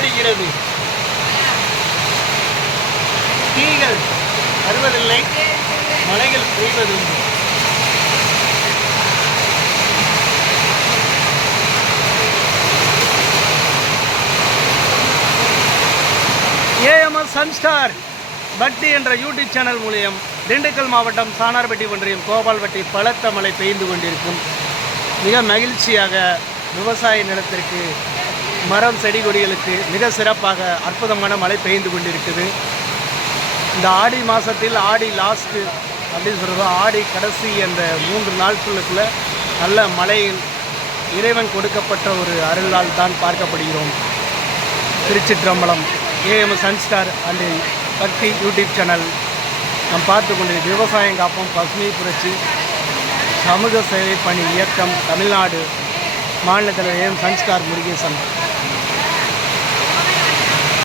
வடிகிறது. தீகள் வருவதில்லை, மலைகள் பெய்வதில்லை. AMS Sunstar பக்தி என்ற யூடியூப் சேனல் மூலியம் திண்டுக்கல் மாவட்டம் சானார்பட்டி ஒன்றியம் கோபால்பட்டி பலத்த மழை பெய்து கொண்டிருக்கும். மிக மகிழ்ச்சியாக விவசாய நிலத்திற்கு மரம் செடி கொடிகளுக்கு மிக சிறப்பாக அற்புதமான மழை பெய்து கொண்டிருக்குது. இந்த ஆடி மாதத்தில் ஆடி லாஸ்ட்டு அப்படின்னு சொல்கிறது, ஆடி கடைசி என்ற 3 நாட்களுக்குள்ள நல்ல மழையில் இறைவன் கொடுக்கப்பட்ட ஒரு அருளால் தான் பார்க்கப்படுகிறோம். திருச்சிற்றம்பலம் ஏஎம்எஸ் சன்ஸ்டார் அண்ட் பக்தி யூடியூப் சேனல் நாம் பார்த்து கொண்டிருக்க விவசாயம் காப்போம் பசுமை புரட்சி சமூக சேவை பணி இயக்கம் தமிழ்நாடு மாநில தலைவர் ஏஎம் சன்ஸ்டார் முருகேசன்.